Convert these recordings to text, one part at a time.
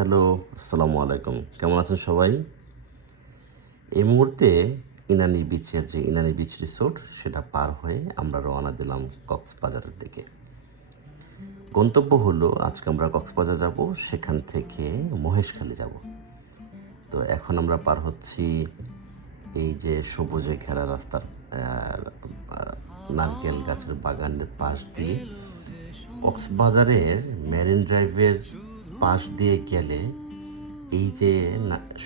Hello, আসসালামু আলাইকুম। কেমন আছেন সবাই? এই মুহূর্তে ইনানি বিচের যে ইনানি বিচ রিসোর্ট সেটা পার হয়ে আমরা রওনা দিলাম কক্সবাজারের দিকে। গন্তব্য হলো আজকে আমরা কক্সবাজার যাব, সেখান থেকে মহেশখালী যাব। তো এখন আমরা পার হচ্ছি এই যে সবুজে ঘেরা রাস্তার নারকেল গাছের বাগানের পাশ দিয়ে। কক্সবাজারের মেরিন ড্রাইভের পাশ দিয়ে গেলে এই যে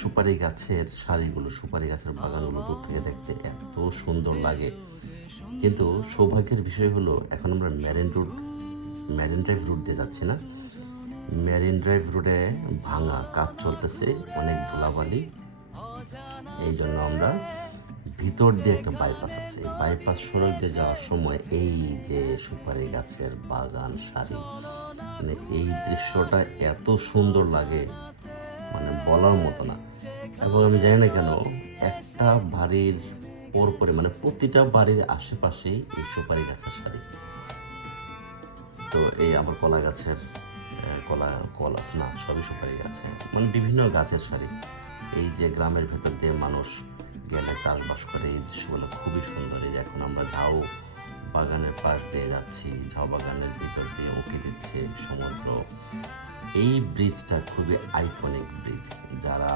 সুপারি গাছের সারিগুলো, সুপারি গাছের বাগানগুলো দূর থেকে দেখতে এত সুন্দর লাগে। কিন্তু সৌভাগ্যের বিষয় হলো এখন আমরা মেরিন ড্রাইভ রুট দিয়ে যাচ্ছি না। মেরিন ড্রাইভ রুটে ভাঙা কাজ চলতেছে, অনেক ধুলাবালি। এই জন্য আমরা ভিতর দিয়ে একটা বাইপাস আছে, বাইপাস সড়ক দিয়ে যাওয়ার সময় এই যে সুপারি গাছের বাগান সারি, মানে এই দৃশ্যটা এত সুন্দর লাগে, মানে বলার মতো না। এবং আমি জানি না কেন একটা বাড়ির পরে মানে প্রতিটা বাড়ির আশেপাশেই এই সুপারি গাছের সারি। তো এই আমার কলা গাছের কলা না, সবই সুপারি গাছে, মানে বিভিন্ন গাছের সারি। এই যে গ্রামের ভেতর দিয়ে মানুষ গেলে চাষবাস করে, এই দৃশ্যগুলো খুবই সুন্দর। এই যে এখন আমরা ঝাউ বাগানের পাশ দিয়ে যাচ্ছি, ঝাউ বাগানের ভিতর দিয়ে উঁকি দিচ্ছে সমুদ্র। এই ব্রিজটা খুবই আইকনিক ব্রিজ। যারা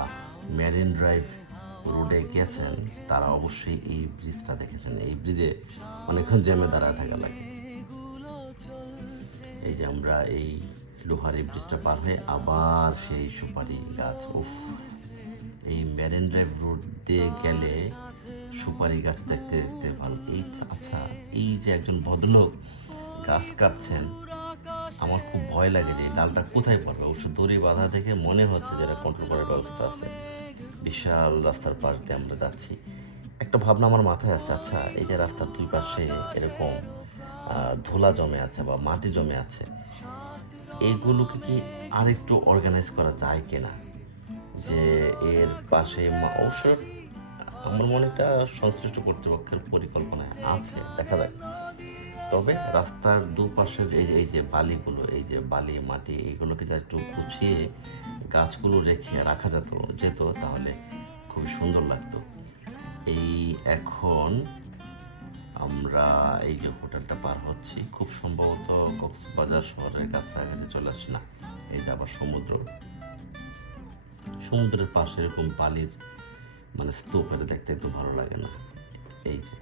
মেরিন ড্রাইভ রোডে গেছেন তারা অবশ্যই এই ব্রিজটা দেখেছেন। এই ব্রিজে অনেকক্ষণ জ্যামে দাঁড়ায় থাকা লাগে। এই যে আমরা এই লোহার ব্রিজটা পার হয়ে আবার সেই সুপারি গাছ। উফ, এই মেরিন ড্রাইভ রোড দিয়ে গেলে সুপারি গাছ দেখতে দেখতে ভালো। আচ্ছা, এই যে একজন ভদ্রলোক গাছ কাটছেন, আমার খুব ভয় লাগে যে এই ডালটা কোথায় পড়বে। অবশ্য দড়ি বাঁধা দেখে মনে হচ্ছে যে এটা কন্ট্রোল করার ব্যবস্থা আছে। বিশাল রাস্তার পাশ দিয়ে আমরা যাচ্ছি। একটা ভাবনা আমার মাথায় আসছে, আচ্ছা এই যে রাস্তার দুই পাশে এরকম ধুলা জমে আছে বা মাটি জমে আছে, এইগুলোকে কি আর একটু অর্গানাইজ করা যায় কিনা? যে এর পাশে অবশ্য আমার মনে একটা সংশ্লিষ্ট কর্তৃপক্ষের পরিকল্পনায় আছে, দেখা যাক। তবে রাস্তার দুপাশের এই যে বালিগুলো, এই যে বালি মাটি, এইগুলোকে যা একটু গুছিয়ে গাছগুলো রাখা যেত তাহলে খুবই সুন্দর লাগতো। এই এখন আমরা এই যে হোটেলটা পার হচ্ছি, খুব সম্ভবত কক্সবাজার শহরের কাছাকাছি চলে আসছে না। এই যে আবার সমুদ্রের পাশে এরকম বালির মানে স্তূপ, এটা দেখতে একটু ভালো লাগে না? এই যে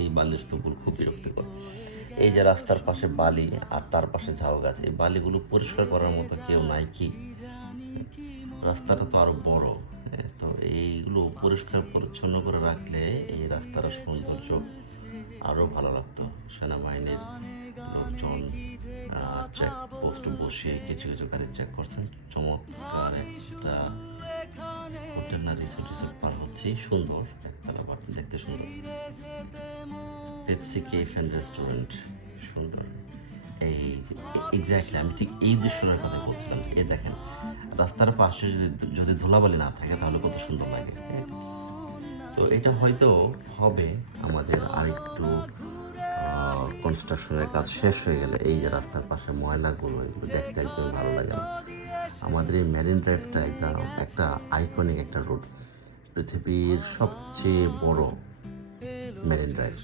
এই বালির স্তূপগুলো খুব বিরক্তিকর। এই যে রাস্তার পাশে বালি আর তার পাশে ঝাউ গাছ, এই বালিগুলো পরিষ্কার করার মতো কেউ নাই কি? রাস্তাটা তো আরো বড়, তো এইগুলো পরিষ্কার পরিচ্ছন্ন করে রাখলে এই রাস্তার সৌন্দর্য আরো ভালো লাগতো। সেনাবাহিনীর লোকজন চেক পোস্ট বসিয়ে কিছু কিছু গাড়ি চেক করছেন। চমৎকার একটা হোটেল না রিসোর্ট পার হচ্ছি, সুন্দর একতলা বাট, দেখতে সুন্দর। পেপসি কেফ অ্যান্ড রেস্টুরেন্ট, সুন্দর। এই এক্স্যাক্টলি আমি ঠিক এই দৃশ্যটার কথা বলছিলাম। এই দেখেন রাস্তার পাশে যদি ধুলাবালি না থাকে তাহলে কত সুন্দর লাগে। তো এটা হয়তো হবে আমাদের আরেকটু কনস্ট্রাকশনের কাজ শেষ হয়ে গেলে। এই যে রাস্তার পাশে ময়লাগুলো, এগুলো দেখতে একদম ভালো লাগে না। আমাদের এই মেরিন ড্রাইভটা একটা আইকনিক একটা রোড, পৃথিবীর সবচেয়ে বড় মেরিন ড্রাইভ।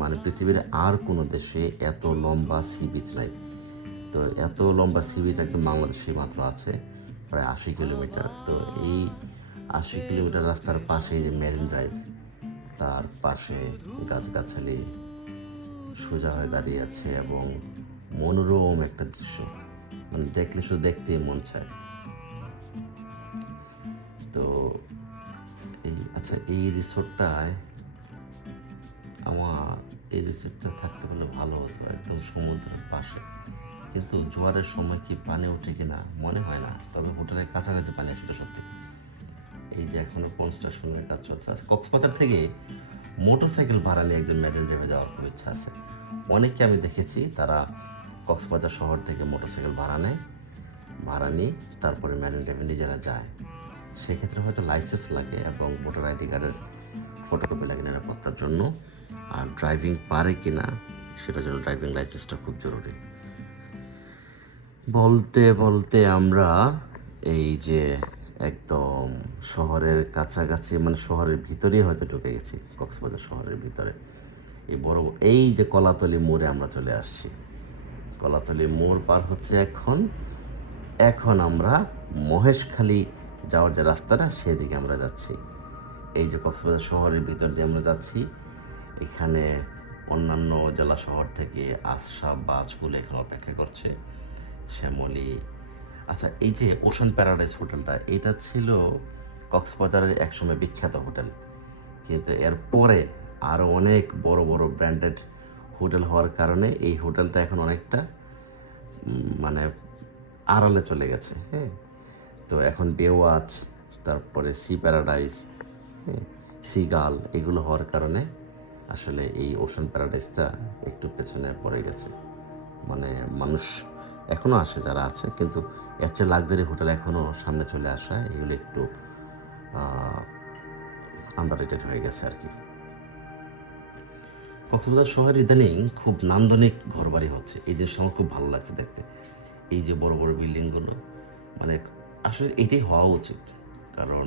মানে পৃথিবীর আর কোনো দেশে এত লম্বা সি বিচ নাই। তো এত লম্বা সি বিচ একদম বাংলাদেশে মাত্র আছে, প্রায় 80 কিলোমিটার। তো এই 80 কিলোমিটার রাস্তার পাশে যে মেরিন ড্রাইভ, তার পাশে গাছগাছালি সোজা হয়ে দাঁড়িয়ে আছে এবং মনোরম একটা দৃশ্য, মানে দেখলে শুধু দেখতে মন চায়। তো আচ্ছা, এই রিসোর্টটায় এই রিসোর্টটা থাকতে পারলে ভালো হতো, একদম সমুদ্রের পাশে। কিন্তু জোয়ারের সময় কি পানি ওঠে কিনা মনে হয় না, তবে হোটেলের কাছাকাছি পানি আসলে সত্যি। এই যে এখনো কনস্ট্রাকশনের কাজ চলছে। আচ্ছা, কক্সবাজার থেকে মোটরসাইকেল ভাড়া নিয়ে একদম মেরিন ড্রাইভে যাওয়ার খুব ইচ্ছা আছে। অনেককে আমি দেখেছি তারা কক্সবাজার শহর থেকে মোটরসাইকেল ভাড়া নিয়ে তারপরে মেরিন ড্রাইভে নিজেরা যায়। সেক্ষেত্রে হয়তো লাইসেন্স লাগে এবং ভোটার আইডি কার্ডের ফটোকপি লাগে নিরাপত্তার জন্য। আর ড্রাইভিং পারে কিনা সেটার জন্য ড্রাইভিং লাইসেন্সটা খুব জরুরি। বলতে বলতে আমরা এই যে একদম শহরের কাছাকাছি, মানে শহরের ভিতরেই হয়তো ঢুকে গেছি, কক্সবাজার শহরের ভিতরে। এই যে কলাতলি মোড়ে আমরা চলে আসছি। কলাতলি মোড় পার হচ্ছে এখন। এখন আমরা মহেশখালী যাওয়ার যে রাস্তাটা, সেদিকে আমরা যাচ্ছি। এই যে কক্সবাজার শহরের ভিতর দিয়ে আমরা যাচ্ছি। এখানে অন্যান্য জেলা শহর থেকে আসা বাসগুলো এখানে অপেক্ষা করছে। শ্যামলী, আচ্ছা, এই যে ওশান প্যারাডাইস হোটেলটা, এটা ছিল কক্সবাজারের একসময় বিখ্যাত হোটেল, কিন্তু এরপরে আরও অনেক বড় বড় ব্র্যান্ডেড হোটেল হওয়ার কারণে এই হোটেলটা এখন অনেকটা মানে আড়ালে চলে গেছে। হ্যাঁ, তো এখন বেওয়াচ, তারপরে সি প্যারাডাইস, হ্যাঁ, সিগাল, এগুলো হওয়ার কারণে আসলে এই ওশান প্যারাডাইসটা একটু পেছনে পড়ে গেছে। মানে মানুষ এখনও আসে যারা আছে, কিন্তু এর চেয়ে লাক্সারি হোটেল এখনও সামনে চলে আসা, এগুলো একটু আন্ডাররেটেড হয়ে গেছে আর কি। কক্সবাজার শহর ইদানিং খুব নান্দনিক ঘরবাড়ি হচ্ছে, এই জিনিসটা আমার খুব ভালো লাগছে দেখতে। এই যে বড় বড় বিল্ডিংগুলো, মানে আসলে এটাই হওয়া উচিত, কারণ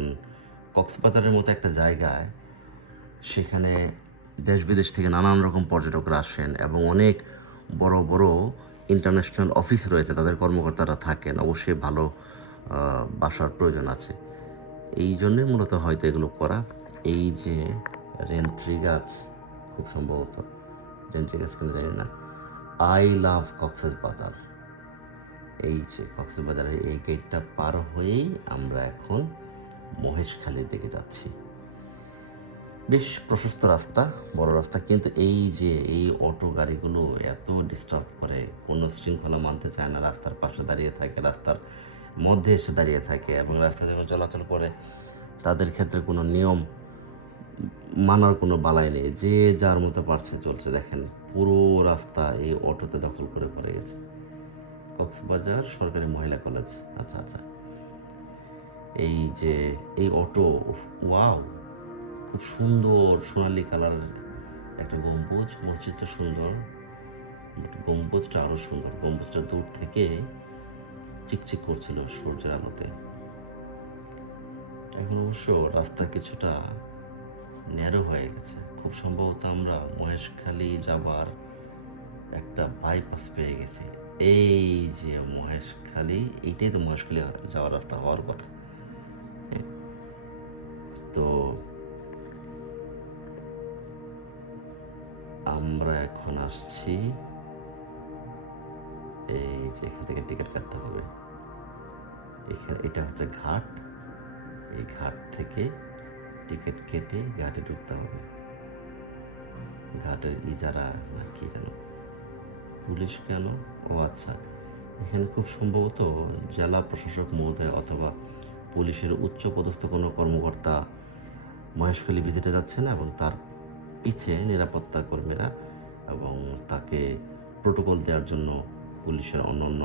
কক্সবাজারের মতো একটা জায়গায় সেখানে দেশ বিদেশ থেকে নানান রকম পর্যটকরা আসেন এবং অনেক বড় বড় ইন্টারন্যাশনাল অফিস রয়েছে, তাদের কর্মকর্তারা থাকেন, অবশ্যই ভালো বাসার প্রয়োজন আছে। এই জন্যে মূলত হয়তো এগুলো করা। এই যে রেন্ট্রি গাছ, খুব সম্ভবত রেন্ট্রি গাছ কেন জানি না, আই লাভ কক্সবাজার। এই যে কক্সবাজারের এই গেটটা পার হয়েই আমরা এখন মহেশখালীর দিকে যাচ্ছি। বেশ প্রশস্ত রাস্তা, বড় রাস্তা, কিন্তু এই যে এই অটো গাড়িগুলো এত ডিস্টার্ব করে, কোনো শৃঙ্খলা মানতে চায় না, রাস্তার পাশে দাঁড়িয়ে থাকে, রাস্তার মধ্যে এসে দাঁড়িয়ে থাকে, এবং রাস্তা যখন চলাচল করে তাদের ক্ষেত্রে কোনো নিয়ম মানার কোনো বালাই নেই, যে যার মতো পারছে চলছে। দেখেন পুরো রাস্তা এই অটোতে দখল করে পড়ে গেছে। কক্সবাজার সরকারি মহিলা কলেজ, আচ্ছা আচ্ছা। এই যে এই অটো, ওয়াও, খুব সুন্দর সোনালি কালারের একটা গম্বুজ। মসজিদটা সুন্দর, গম্বুজটা আরও সুন্দর। গম্বুজটা দূর থেকে চিকচিক করছিল সূর্যের আলোতে। এখন অবশ্য রাস্তা কিছুটা ন্যারো হয়ে গেছে, খুব সম্ভবত আমরা মহেশখালী যাবার একটা বাইপাস পেয়ে গেছি। এই যে মহেশখালী, এইটাই তো মহেশখালী যাওয়ার রাস্তা হওয়ার কথা। তো আমরা এখন আসছি, এই যে এখান থেকে টিকিট কাটতে হবে। এখানে এটা হচ্ছে ঘাট, এই ঘাট থেকে টিকিট কেটে ঘাটে ঢুকতে হবে। ঘাটের ইজারা না কি যেন, পুলিশ কেন, ও আচ্ছা, এখানে খুব সম্ভবত জেলা প্রশাসক মহোদয় অথবা পুলিশের উচ্চ পদস্থ কোনো কর্মকর্তা মহেশখালী ভিজিটে যাচ্ছে না, এবং তার পিছে নিরাপত্তা কর্মীরা এবং তাকে প্রোটোকল দেওয়ার জন্য পুলিশের অন্যান্য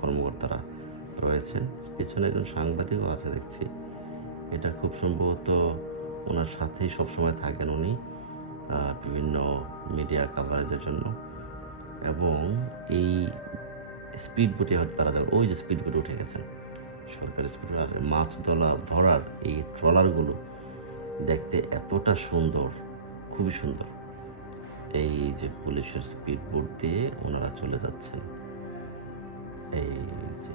কর্মকর্তারা রয়েছেন। পিছনে একজন সাংবাদিকও আছে দেখছি, এটা খুব সম্ভবত ওনার সাথেই সবসময় থাকেন উনি, বিভিন্ন মিডিয়া কাভারেজের জন্য। এবং এই স্পিড বোটে হয়তো তারা যাবে, ওই যে স্পিড বোটে উঠে গেছেন সরকারি স্পিড বোট। আর মাছ ধরার এই ট্রলারগুলো দেখতে এতটা সুন্দর, খুবই সুন্দর। এই যে পুলিশের স্পিড বোট দিয়ে ওনারা চলে যাচ্ছেন, এই যে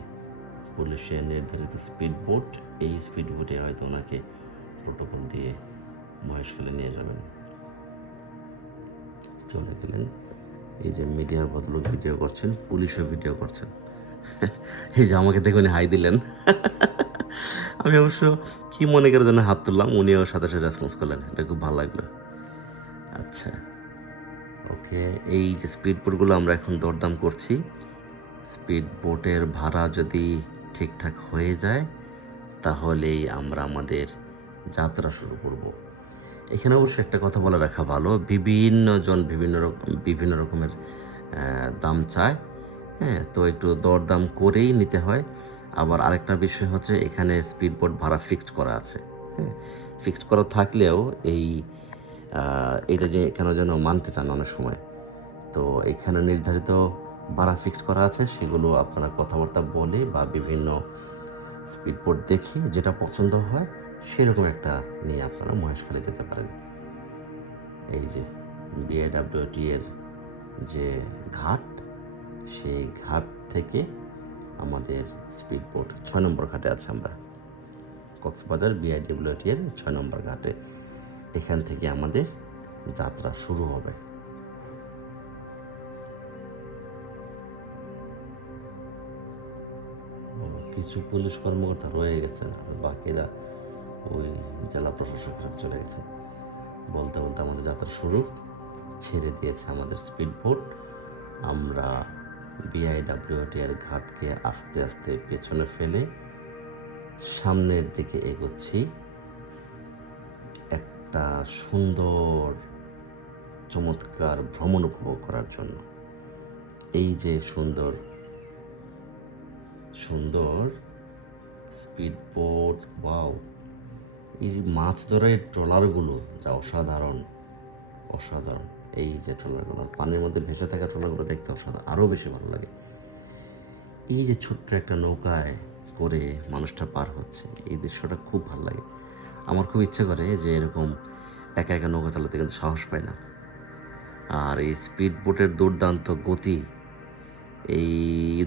পুলিশের নির্ধারিত স্পিড বোট, এই স্পিড বোটে হয়তো ওনাকে প্রোটোকল দিয়ে মহেশখালী নিয়ে যাবেন। চলে গেলেন। এই যে মিডিয়ার ভদ্রলোক ভিডিও করছেন, পুলিশও ভিডিও করছেন। এই যে আমাকে দেখে উনি হাই দিলেন। আমি অবশ্য কি মনে করে যেন হাত তুললাম, উনিও সাথে সাথে রেসপন্স করলেন, এটা খুব ভালো লাগলো। আচ্ছা, ওকে, এই যে স্পিড বোটগুলো আমরা এখন দরদাম করছি। স্পিড বোটের ভাড়া যদি ঠিকঠাক হয়ে যায় তাহলেই আমরা আমাদের যাত্রা শুরু করব। এখানে অবশ্য একটা কথা বলে রাখা ভালো, বিভিন্ন জন বিভিন্ন রকমের দাম চায়। হ্যাঁ, তো একটু দরদাম করেই নিতে হয়। আবার আরেকটা বিষয় হচ্ছে, এখানে স্পিড বোট ভাড়া ফিক্সড করা আছে। হ্যাঁ, ফিক্সড করা থাকলেও এটা যে কেন যেন মানতে চান অনেক সময়। তো এখানে নির্ধারিত ভাড়া ফিক্স করা আছে, সেগুলো আপনারা কথাবার্তা বলে বা বিভিন্ন স্পিড বোট দেখে যেটা পছন্দ হয় সেরকম একটা নিয়ে আপনারা মহেশখালী যেতে পারেন। এই যে বিআইডব্লিউটি এর যে ঘাট, সেই ঘাট থেকে আমাদের স্পিড বোট 6 নম্বর ঘাটে আছে। আমরা কক্সবাজার বিআইডব্লিউটি এর 6 নম্বর ঘাটে, এখান থেকে আমাদের যাত্রা শুরু হবে। কিছু পুলিশ কর্মকর্তা রয়ে গেছেন, আর বাকিরা ওই জেলা প্রশাসকের সাথে চলে গেছেন। বলতে বলতে আমাদের যাত্রা শুরু, ছেড়ে দিয়েছে আমাদের স্পিড বোট। আমরা বিআইডব্লিউটি এর ঘাটকে আস্তে আস্তে পেছনে ফেলে সামনের দিকে এগোচ্ছি একটা সুন্দর চমৎকার ভ্রমণ উপভোগ করার জন্য। এই যে সুন্দর সুন্দর স্পিড বোট, ওয়াও! এই মাছ ধরার ট্রলারগুলো যা অসাধারণ অসাধারণ। এই যে ট্রলারগুলো, পানির মধ্যে ভেসে থাকা ট্রলারগুলো দেখতে অসাধারণ, আরও বেশি ভালো লাগে। এই যে ছোট্ট একটা নৌকায় করে মানুষটা পার হচ্ছে, এই দৃশ্যটা খুব ভালো লাগে। আমার খুব ইচ্ছে করে যে এরকম একা একা নৌকা চালাতে, কিন্তু সাহস পায় না। আর এই স্পিড বোটের দুর্দান্ত গতি, এই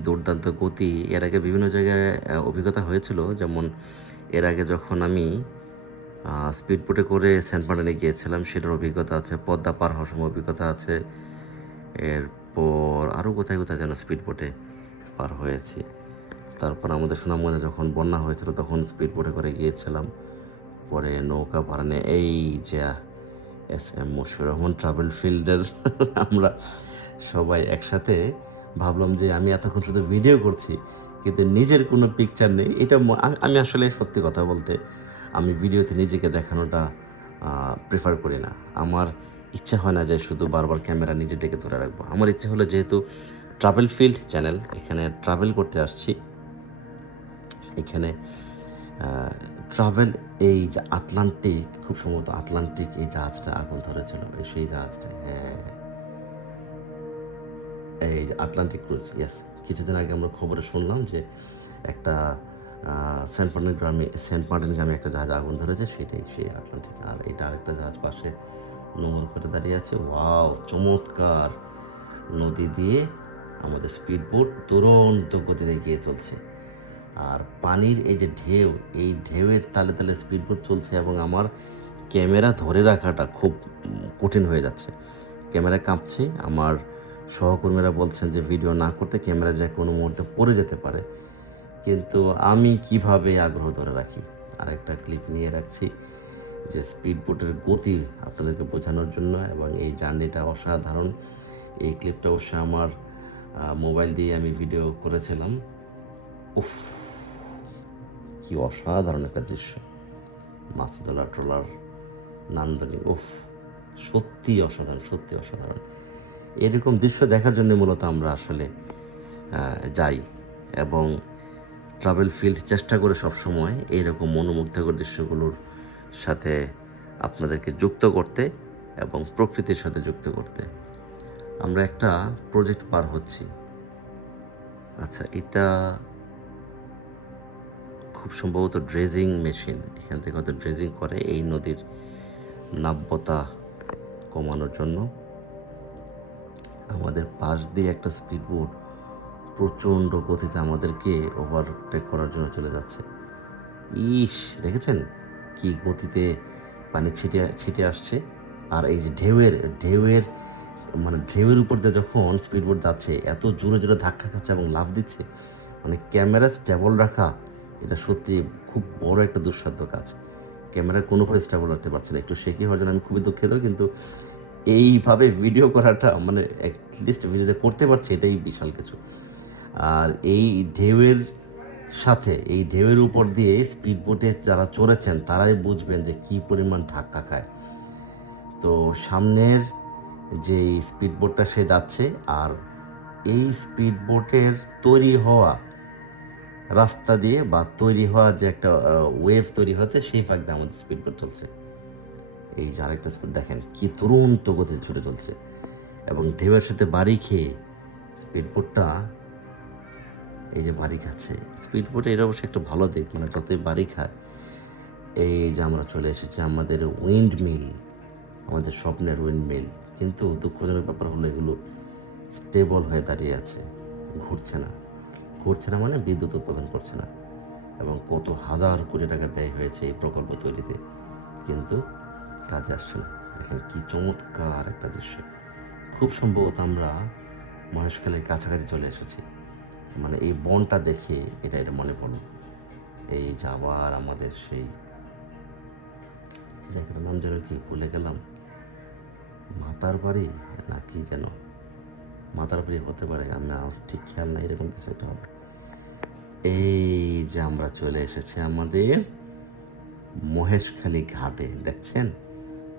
দুর্দান্ত গতি এর আগে বিভিন্ন জায়গায় অভিজ্ঞতা হয়েছিল। যেমন এর আগে যখন আমি স্পিড বোটে করে সেন্ট মার্টিনে গিয়েছিলাম, সেটার অভিজ্ঞতা আছে। পদ্মা পার হওয়ার সময় অভিজ্ঞতা আছে। এরপর আরও কোথায় কোথায় যেন স্পিড বোটে পার হয়েছি। তারপর আমাদের সুনামগঞ্জে যখন বন্যা হয়েছিল তখন স্পিড বোটে করে গিয়েছিলাম। পরে নৌকা ভাড়া নিয়ে এই যে SM মশিউর রহমান ট্রাভেল ফিল্ডের আমরা সবাই একসাথে ভাবলাম যে আমি এতক্ষণ শুধু ভিডিও করছি, কিন্তু নিজের কোনো পিকচার নেই। এটা আমি আসলে সত্যি কথা বলতে আমি ভিডিওতে নিজেকে দেখানোটা প্রেফার করি না। আমার ইচ্ছা হয় না যে শুধু বারবার ক্যামেরা নিজের দিকে ধরে রাখবো। আমার ইচ্ছে হলো, যেহেতু ট্রাভেল ফিল্ড চ্যানেল, এখানে ট্রাভেল করতে আসছি, এখানে ট্রাভেল, এই যে আটলান্টিক, খুব সম্ভবত আটলান্টিক এই জাহাজটা আগুন ধরেছিল, সেই জাহাজটা, হ্যাঁ এই যে আটলান্টিক ক্রুজ, ইয়েস। কিছুদিন আগে আমরা খবরে শুনলাম যে একটা সেন্ট মার্টিন গ্রামে একটা জাহাজ আগুন ধরেছে, সেটাই সেই আটলান্টিক। আর এটা আরেকটা জাহাজ পাশে নোঙর করে দাঁড়িয়ে আছে। ওয়াও, চমৎকার! নদী দিয়ে আমাদের স্পিড বোট দুরন্ত গতিতে এগিয়ে চলছে, আর পানির এই যে ঢেউ, এই ঢেউয়ের তালে তালে স্পিড বোট চলছে, এবং আমার ক্যামেরা ধরে রাখাটা খুব কঠিন হয়ে যাচ্ছে। ক্যামেরা কাঁপছে। আমার সহকর্মীরা বলছেন যে ভিডিও না করতে, ক্যামেরা যে কোনো মুহূর্তে পড়ে যেতে পারে। কিন্তু আমি কিভাবে আগ্রহ ধরে রাখি? আরেকটা ক্লিপ নিয়ে রাখছি যে স্পিড বোটের গতি আপনাদেরকে বোঝানোর জন্য, এবং এই জার্নিটা অসাধারণ। এই ক্লিপটা অবশ্যই আমার মোবাইল দিয়ে আমি ভিডিও করেছিলাম। উফ, কি অসাধারণ একটা দৃশ্য! মাছ ধরা ট্রলার, নান্দনিক, উফ, সত্যি অসাধারণ, সত্যি অসাধারণ। এরকম দৃশ্য দেখার জন্য মূলত আমরা আসলে যাই, এবং ট্রাভেল ফিল্ড চেষ্টা করে সবসময় এইরকম মনোমুগ্ধকর দৃশ্যগুলোর সাথে আপনাদেরকে যুক্ত করতে এবং প্রকৃতির সাথে যুক্ত করতে। আমরা একটা প্রজেক্ট পার হচ্ছি। আচ্ছা, এটা খুব সম্ভবত ড্রেজিং মেশিন, এখান থেকে হয়তো ড্রেজিং করে এই নদীর নাব্যতা কমানোর জন্য। আমাদের পাশ দিয়ে একটা স্পিড বোট প্রচণ্ড গতিতে আমাদেরকে ওভারটেক করার জন্য চলে যাচ্ছে। ইস, দেখেছেন কি গতিতে পানি ছিটে আসছে? আর এই যে ঢেউয়ের মানে ঢেউয়ের উপর দিয়ে যখন স্পিড বোট যাচ্ছে, এত জোরে জোরে ধাক্কা খাচ্ছে এবং লাফ দিচ্ছে, মানে ক্যামেরা স্টেবল রাখা এটা সত্যি খুব বড় একটা দুঃসাধ্য কাজ। ক্যামেরা কোনোভাবে স্টেবল রাখতে পারছে না। একটু শেকি হওয়ার জন্য আমি খুবই দুঃখিত, কিন্তু এইভাবে ভিডিও করাটা, মানে অ্যাটলিস্ট ভিডিওতে করতে পারছি, এটাই বিশাল কিছু। আর এই ঢেউয়ের সাথে, এই ঢেউয়ের উপর দিয়ে স্পিড বোটে যারা চড়েছেন তারাই বুঝবেন যে কী পরিমাণ ধাক্কা খায়। তো সামনের যে স্পিড বোটটা সে যাচ্ছে, আর এই স্পিড বোটের তৈরি হওয়া রাস্তা দিয়ে বা তৈরি হওয়া যে একটা ওয়েভ তৈরি হচ্ছে, সেই ফাঁক দিয়ে আমাদের স্পিড বোট চলছে। এই যে আরেকটা স্পিড দেখেন কি তুরন্ত গতিতে ছুটে চলছে, এবং ঢেউয়ের সাথে বাড়ি খেয়ে স্পিডবোটটা এই যে বাড়ি খাচ্ছে, স্পিডবোটে এটা অবশ্যই একটা ভালো দিক, মানে যতই বাড়ি খায়। এই যে আমরা চলে এসেছি আমাদের উইন্ড মিল, আমাদের স্বপ্নের উইন্ড মিল। কিন্তু দুঃখজনক ব্যাপার হলো এগুলো স্টেবল হয়ে দাঁড়িয়ে আছে, ঘুরছে না। ঘুরছে না মানে বিদ্যুৎ উৎপাদন করছে না। এবং কত হাজার কোটি টাকা ব্যয় হয়েছে এই প্রকল্প তৈরিতে, কিন্তু কাজে আসছে না। দেখেন কি চমৎকার একটা দৃশ্য। খুব সম্ভবত আমরা মহেশখালীর কাছাকাছি চলে এসেছি, মানে এই বনটা দেখে এটা মনে পড়ল। এই যে আবার আমাদের সেই জায়গাটার নাম যেন কি ভুলে গেলাম, মাতার বাড়ি না কি যেন, মাতার বাড়ি হতে পারে, আমি আর ঠিক খেয়াল নাই, এরকম কিছু একটা হবে। এই যে আমরা চলে এসেছি আমাদের মহেশখালী ঘাটে, দেখছেন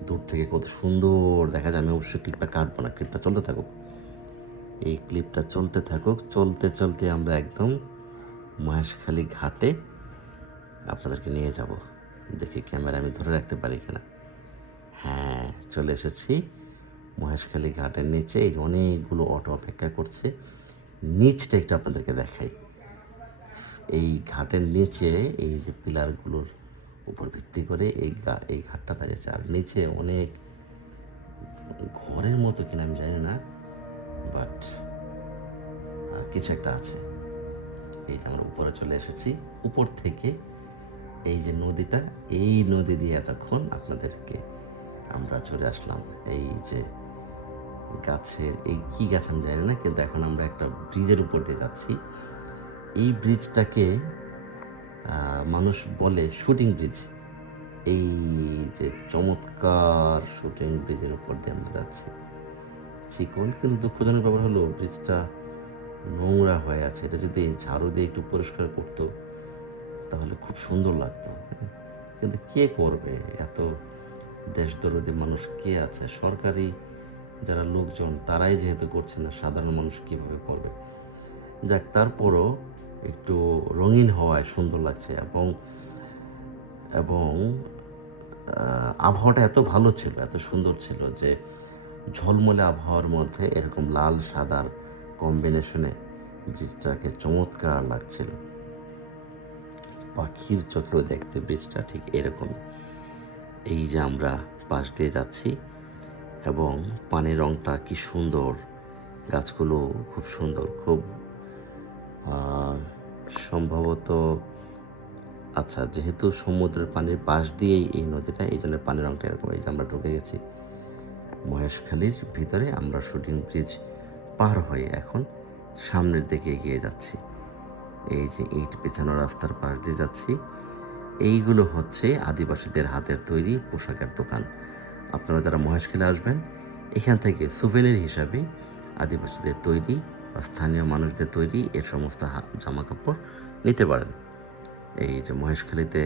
দূর থেকে কত সুন্দর দেখা যায়। আমি অবশ্যই ক্লিপটা কাটবো না, ক্লিপটা চলতে থাকুক, এই ক্লিপটা চলতে থাকুক। চলতে চলতে আমরা একদম মহেশখালী ঘাটে আপনাদেরকে নিয়ে যাব। দেখি ক্যামেরা আমি ধরে রাখতে পারি কিনা। হ্যাঁ, চলে এসেছি মহেশখালী ঘাটের নিচে। এই যে অনেকগুলো অটো অপেক্ষা করছে, নিচটা একটু আপনাদেরকে দেখাই। এই ঘাটের নিচে এই যে পিলারগুলোর উপর ভিত্তি করে এই ঘাটটা দাঁড়িয়েছে, আর নিচে অনেক ঘরের মতো কিনা আমি জানি না, বাট কিছু একটা আছে। এই যে আমরা উপরে চলে এসেছি, উপর থেকে এই যে নদীটা, এই নদী দিয়ে এতক্ষণ আপনাদেরকে আমরা চলে আসলাম। এই যে গাছের এই কী গাছ আমি জানি না, কিন্তু এখন আমরা একটা ব্রিজের উপর দিয়ে যাচ্ছি। এই ব্রিজটাকে মানুষ বলে শুটিং ব্রিজ। এই যে চমৎকার শুটিং ব্রিজের উপর দিয়ে আমরা যাচ্ছি, চিকন, কিন্তু দুঃখজনক ব্যাপার হলো ব্রিজটা নোংরা হয়ে আছে। এটা যদি ঝাড়ু দিয়ে একটু পরিষ্কার করতো তাহলে খুব সুন্দর লাগতো। কিন্তু কে করবে? এত দেশদরদি মানুষ কে আছে? সরকারি যারা লোকজন তারাই যেহেতু করছে না, সাধারণ মানুষ কীভাবে করবে? যাক, তারপরও একটু রঙিন হওয়ায় সুন্দর লাগছে। এবং এবং আবহাওয়াটা এত ভালো ছিল, এত সুন্দর ছিল যে ঝলমলে আবহাওয়ার মধ্যে এরকম লাল সাদার কম্বিনেশনে ব্রিজটাকে চমৎকার লাগছিল। পাখির চোখেও দেখতে ব্রিজটা ঠিক এরকমই। এই যে আমরা পাশ দিয়ে যাচ্ছি এবং পানির রঙটা কি সুন্দর, গাছগুলো খুব সুন্দর, খুব সম্ভবত, আচ্ছা, যেহেতু সমুদ্রের পানির পাশ দিয়েই এই নদীটা, এই জন্য পানির রঙটা এরকম। এই যে আমরা ঢুকে গেছি মহেশখালীর ভিতরে, আমরা শুটিং ব্রিজ পার হয়ে এখন সামনের দিকে এগিয়ে যাচ্ছি। এই যে ইট বিছানো রাস্তার পাশ দিয়ে যাচ্ছি, এইগুলো হচ্ছে আদিবাসীদের হাতের তৈরি পোশাকের দোকান। আপনারা যারা মহেশখালী আসবেন, এখান থেকে সুভেনির হিসাবে আদিবাসীদের তৈরি বা স্থানীয় মানুষদের তৈরি এ সমস্ত জামা কাপড় নিতে পারেন। এই যে মহেশখালীতে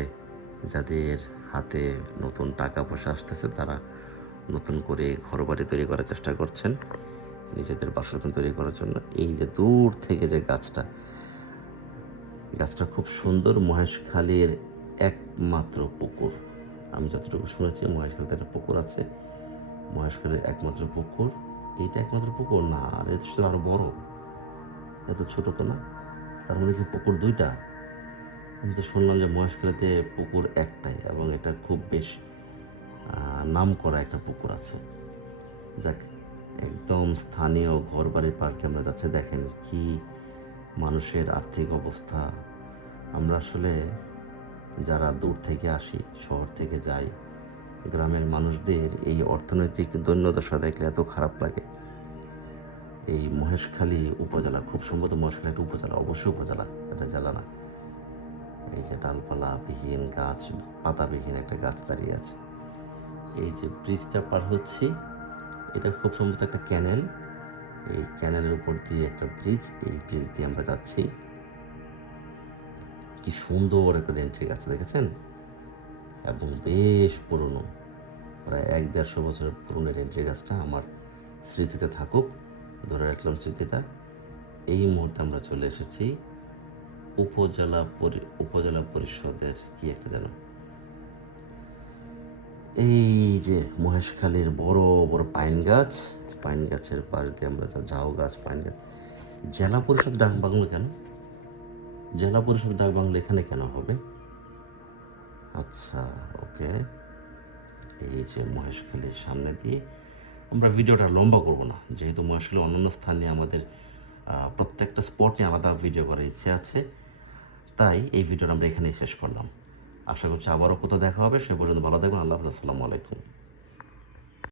যাদের হাতে নতুন টাকা পয়সা আসতেছে, তারা নতুন করে ঘরবাড়ি তৈরি করার চেষ্টা করছেন নিজেদের বাসস্থান তৈরি করার জন্য। এই যে দূর থেকে যে গাছটা খুব সুন্দর। মহেশখালীর একমাত্র পুকুর, আমি যতটুকু শুনেছি মহেশখালীতে একটা পুকুর আছে, মহেশখালীর একমাত্র পুকুর। এইটা একমাত্র পুকুর না, আর এর ছিল আরো বড়, এত ছোট তো না। তার মানে কি পুকুর দুইটা? আমি তো শুনলাম যে মহেশখালীতে পুকুর একটাই, এবং এটা খুব বেশ নাম করা একটা পুকুর আছে। যাক, একদম স্থানীয় ঘর বাড়ির পাশ দিয়ে আমরা যাচ্ছি। দেখেন কি মানুষের আর্থিক অবস্থা। আমরা আসলে যারা দূর থেকে আসি, শহর থেকে যাই, গ্রামের মানুষদের এই অর্থনৈতিক দৈন্যদশা দেখলে এত খারাপ লাগে। এই মহেশখালী উপজেলা, খুব সম্ভবত মহেশখালী একটা উপজেলা, অবশ্যই উপজেলা, এটা জেলা না। এই যে ডালপালাবিহীন গাছ, পাতাবিহীন একটা গাছ দাঁড়িয়ে আছে। এই যে ব্রিজটা পার হচ্ছি, এটা খুব সম্ভবত একটা ক্যানেল। এই ক্যানেলের উপর দিয়ে একটা ব্রিজ, এই ব্রিজ দিয়ে আমরা যাচ্ছি। কি সুন্দর একটা এন্ট্রি গাছ, দেখেছেন? এবং বেশ পুরনো, প্রায় 1-150 বছরের পুরনো এন্ট্রি গাছটা আমার স্মৃতিতে থাকুক, ধরে রাখলাম স্মৃতিটা। এই মুহূর্তে আমরা চলে এসেছি উপজেলা পরিষদের কি একটা যেন, এই যে মহেশখালীর বড় বড় পাইন গাছ, পাইন গাছের পাশ দিয়ে আমরা ঝাউ গাছ, পাইন গাছ, জেলা পরিষদ ডাক বাংলো কেন? জেলা পরিষদ ডাক বাংলো এখানে কেন হবে? আচ্ছা, ওকে। এই যে মহেশখালীর সামনে দিয়ে আমরা ভিডিওটা লম্বা করব না, যেহেতু মহেশখালী অন্যান্য স্থানে আমাদের প্রত্যেকটা স্পট নিয়ে আলাদা ভিডিও করার ইচ্ছে আছে, তাই এই ভিডিওটা আমরা এখানেই শেষ করলাম। আশা করছি আবারও কোথাও দেখা হবে। সে পর্যন্ত ভালো থাকবেন। আল্লাহ হাফেজ। আসসালামু আলাইকুম।